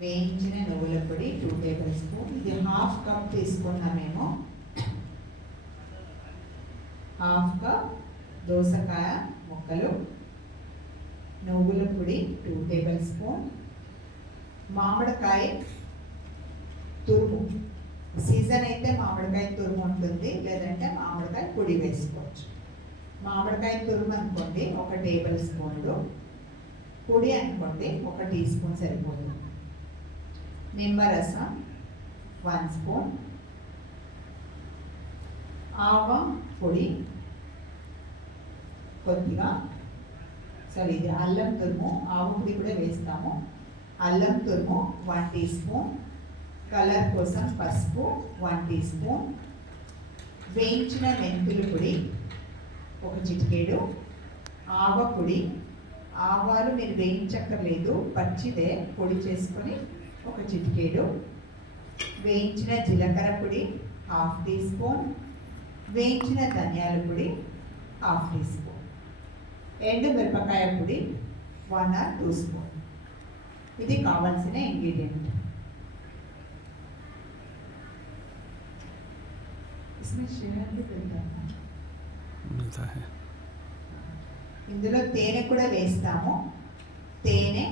వేయించిన నువ్వుల పొడి 2 టేబుల్ స్పూన్. ఇది హాఫ్ కప్ తీసుకున్నామేమో. హాఫ్ కప్ దోసకాయ ముక్కలు, నువ్వుల పొడి 2 టేబుల్ స్పూన్, మామిడికాయ తురుము. సీజన్ అయితే మామిడికాయ తురుము ఉంటుంది, లేదంటే మామిడికాయ పొడి వేసుకోవచ్చు. మామిడికాయ తురుము అనుకోండి 1 టేబుల్ స్పూన్లు, పొడి అనుకోండి 1 టీ స్పూన్ సరిపోతుంది. నిమ్మరసం 1 స్పూన్, ఆవ పొడి కొద్దిగా, సరే ఇది అల్లం తురుము, ఆవ పొడి కూడా వేస్తాము. అల్లం తురుము 1 టీ స్పూన్, కలర్ కోసం పసుపు 1 టీ స్పూన్, వేయించిన మెంతుల పొడి 1 చిటికెడు, ఆవ పొడి. ఆవాలు మీరు వేయించక్కర్లేదు, పచ్చిదే పొడి చేసుకొని 1 చిటికెడు, వేయించిన జీలకర్ర పొడి 1/2 టీ స్పూన్, వేయించిన ధనియాల పొడి 1/2 టీ స్పూన్, ఎండు మిరపకాయ పొడి 1 or 2 స్పూన్. ఇది కావాల్సిన ఇంగ్రీడియంట్. ఇందులో తేనె కూడా వేస్తాము. తేనె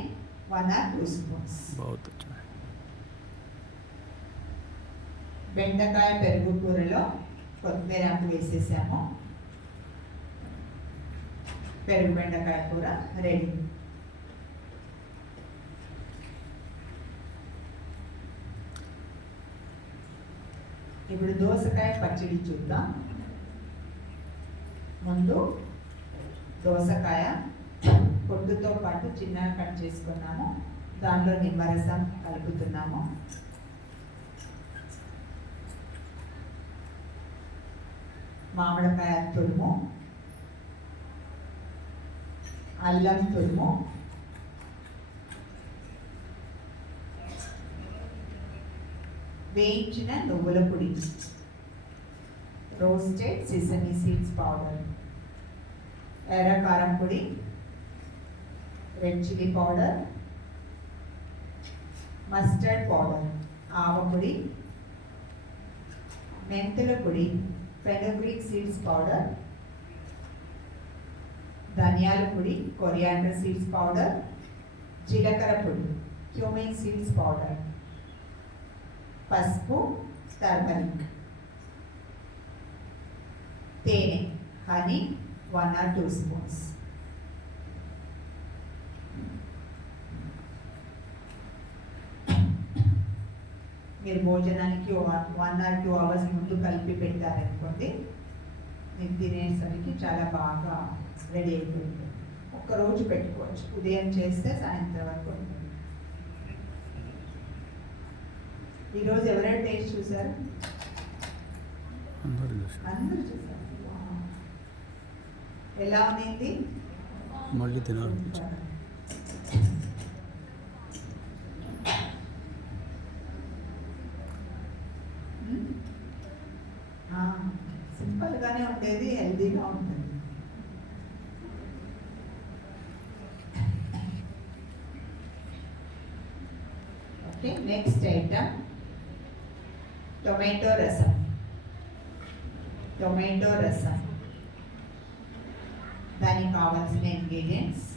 1 or 2 స్పూన్స్. బెండకాయ పెరుగు కూరలో కొత్తిమీర ఆకు వేసేసాము. పెరుగు బెండకాయ కూర రెడీ. ఇప్పుడు దోసకాయ పచ్చడి చూద్దాం. ముందు దోసకాయ పొట్టుతో పాటు చిన్నగా కట్ చేసుకున్నాము, దానిలో నిమ్మరసం కలుపుతున్నాము. మామిడికాయ తురుము, అల్లం తురుము, వేయించిన నువ్వుల పొడి, రోస్టెడ్ సెసమీ సీడ్స్ పౌడర్, ఎర్ర కారం పొడి, red chilli powder, mustard powder, ఆవ పొడి, మెంతుల పొడి, ఫెనుగ్రీక్ సీడ్స్ పౌడర్, ధనియాల పొడి, కొరియాండర్ సీడ్స్ పౌడర్, జీలకర్ర పొడి, క్యూమిన్ సీడ్స్ పౌడర్, పసుపు, టర్మరిక్, తేనె, హనీ 1 or 2 స్పూన్స్. మీరు భోజనానికి 1 or 2 అవర్స్ ముందు కలిపి పెట్టారనుకోండి, మీరు తినేసరికి చాలా బాగా రెడీ అయిపోతుంది. ఒక్కరోజు పెట్టుకోవచ్చు, ఉదయం చేస్తే సాయంత్రం వరకు ఉంటుంది. ఈరోజు ఎవరైనా టేస్ట్ చూసారు? అందరూ చూసారు. ఎలా ఉంది? మళ్ళీ తినాలి. సింపుల్గానే ఉండేది, హెల్తీగా ఉంటుంది. ఓకే, నెక్స్ట్ ఐటమ్ టొమాటో రసం. టొమాటో రసం దానికి కావాల్సిన ఇంగ్రీడియంట్స్: